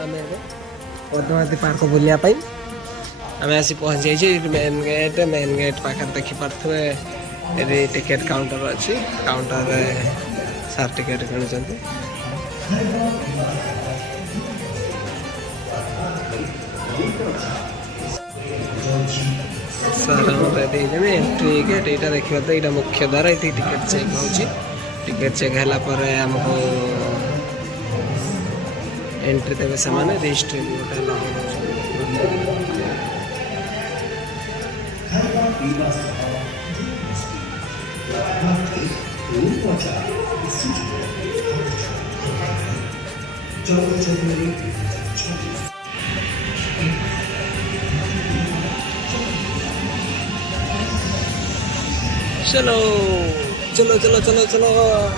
आम पद्मावती पार्क बुलायापी आम आसी पहुँची जाइए मेन गेट पाखे देखिपे ये टिकेट काउंटर अच्छी काउंटर सार टिकेट किणुंट सार एंट्री गेट यहाँ देखा तो यहाँ मुख्य द्वार ये टिकेट चेक हो टिकेट चेक है आमको एंट्री देवे से रजिस्ट्री चलो चलो चलो चलो चलो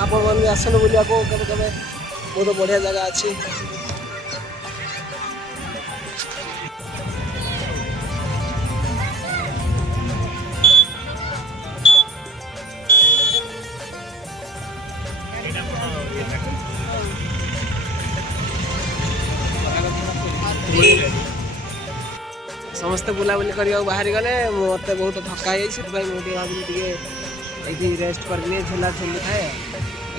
आपण मैंने आसन बुलिया को कभी बहुत बढ़िया जगह अच्छी समस्ते बुलाबुली कर बाहरी गले मत बहुत थका मुझे भाभी रेस्ट कर झूला झूली थाए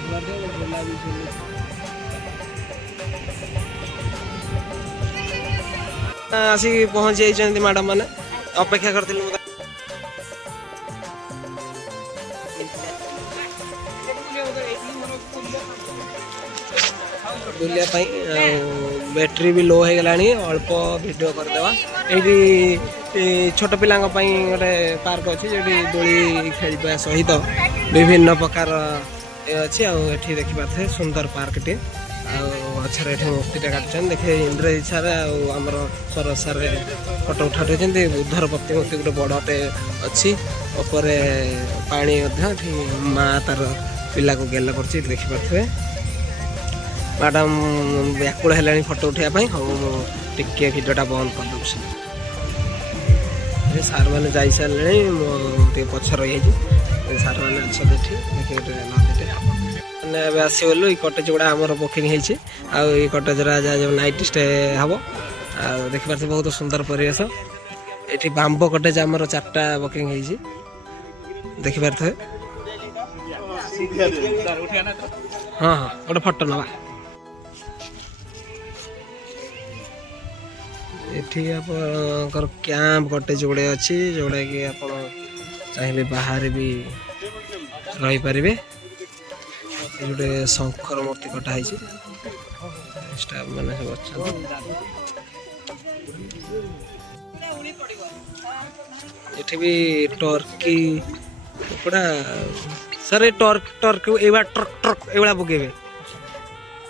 झूला भी झूली आसिक पहुँची जाइए मैडम मैंने अपेक्षा करते बुलिया बैटेरी भी लो हो गला अल्प वीडियो करदेवा ये छोट पिला गोटे पार्क अच्छी जो दोली खेल सहित विभिन्न प्रकार अच्छी आठी देखिपे सुंदर पार्क टे आछे मूर्तिटा काटुन देखे इंद्रजीत सार आमर सरोज सार फोटो उठा बुद्धर प्रतिमूर्ति गोटे बड़टे अच्छी उपरे पानी माँ तार पिला को गेला कर देखिपे मैडम व्याकुल है फोटो उठाई हाँ टिके भिडियोटा बंद कर दूसरी सार मैंने जा सारे पछ रही सार मैंने अच्छा देखिए नदीटे मैंने आसगलु ये कटेज गुड़ा आमर बुकिंग होती कटेज जो नाइट स्टे हम देखिपे बहुत सुंदर परिवेश ये बाम्बो कटेज आमर 4टा बुकिंग होती देखिपे हाँ हाँ गोटे फोटो नवा ये आप कैंप कटेज गुड़े अच्छी जोड़ा कि आप चाहिए बाहर भी रही पारे गोटे शंकर मूर्ति कटाई स्टाफ मैंने सब अच्छा ये भी टर्की कुकड़ा सर टर्क टर्क एवा ट्रक ट्रक एवं पकेबे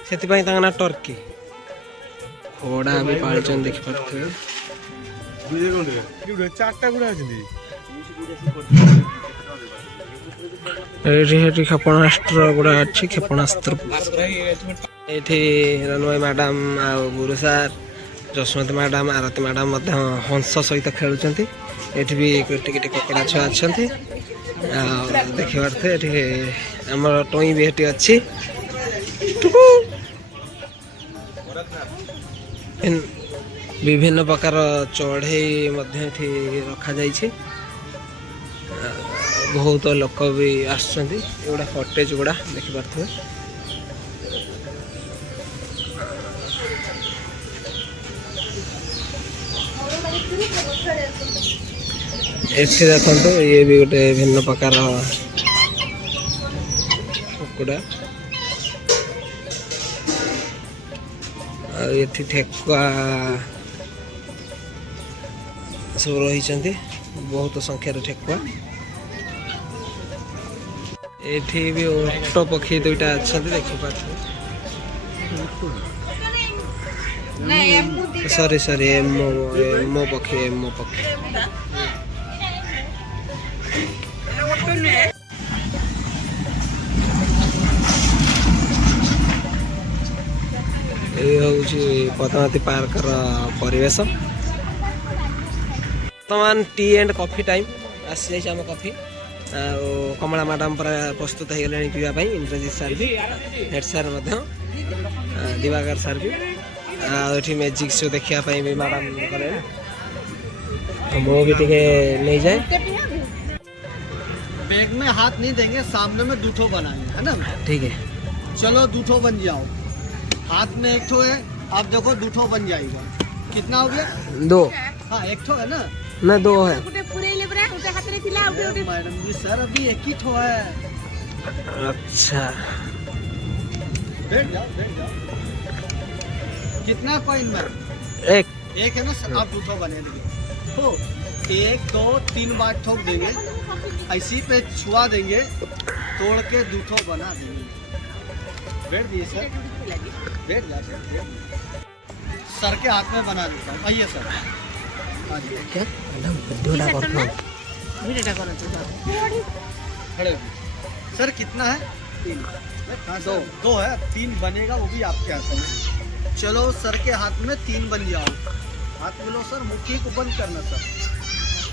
से ना टर्की घोड़ा भी पालचन देखिपे क्षेपणास्त्र गुड़ा अच्छी क्षेपणास्त्र ये रनवाई मैडम आ गुरु सार जसमती मैडम आरती मैडम हंस सहित खेलुंट ये भी टिके ककड़ा छुआ अच्छा देखिए आम टई भी ये अच्छी विभिन्न प्रकार चढ़ई रखा जाइए बहुत लोक भी आसुड़ा कटेज गुड़ा देखिपे ये देखो ये भी गोटे भिन्न प्रकार कुकुड़ा ये ठेकुआ सब रही बहुत संख्यार ठेकुआ ये भी ओट पक्षी 2टा अच्छा देखिपे सॉरी सॉरी एमो पक्षी ये हूँ पद्मावती पार्क परिवेश बर्तमान टी एंड कॉफी टाइम आसी जाइए आम कॉफी कमला मैडम पूरा प्रस्तुत हो गले पीवाई इंद्रजीत सार भी हेड सार दिवाकर सार भी ये मैजिक शो देखा भी मैडम करे मुझे नहीं जाए। बैग में हाथ नहीं देंगे, सामने में दूठो बनाएंगे, है ना? ठीक है चलो दूठो बन जाओ। हाथ में एक ठो है, आप देखो दूठो बन जाएगा। कितना हो गया? 2। हाँ एक ठो है ना? ना 2 है मैडम जी सर अभी एक ही ठो है। अच्छा बैठ जाओ बैठ जाओ। कितना कॉइन में? एक एक है ना सर, आप दूठो बने देंगे तो 1 2 3 बार ठोक देंगे, ऐसी पे छुआ देंगे, तोड़ के दूठो बना देंगे। बैठ दिए सर, बैठ जा सर के हाथ में बना देता हूँ। आइए सर क्या खड़े हो। सर कितना है? 3। हाँ 2 है, 3 बनेगा वो भी आपके हाथ में। चलो सर के हाथ में 3 बन जाओ। हाथ मिलो सर, मुट्ठी को बंद करना सर,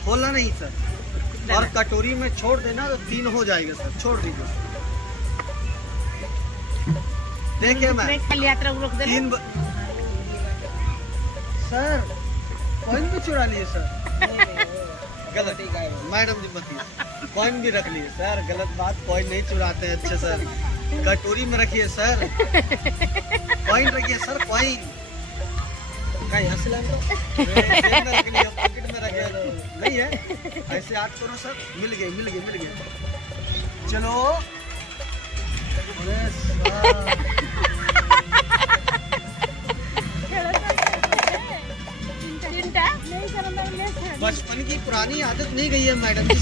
खोलना नहीं सर, और कटोरी में छोड़ देना तो 3 हो जाएगा सर। छोड़ दीजिए देखिए मैं 3 सर कॉइन भी चुरा लिए सर। गलत मैडम जी बताइए, कॉइन भी रख लिए सर, गलत बात, कॉइन नहीं चुराते हैं अच्छे सर, कटोरी में रखिए सर, कॉइन रखिए सर, कॉइन पॉकेट में रखे नहीं है, ऐसे हाथ करो सर, मिल गए मिल गए मिल गए। चलो बचपन की पुरानी आदत नहीं गई है मैडम जी।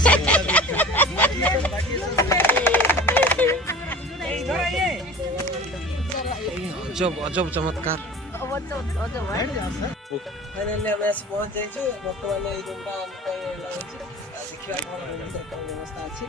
अजब अजब चमत्कार। फाइनली आम आसी पहुँच जाइए। बर्तमान ये रूम देखा व्यवस्था अच्छी।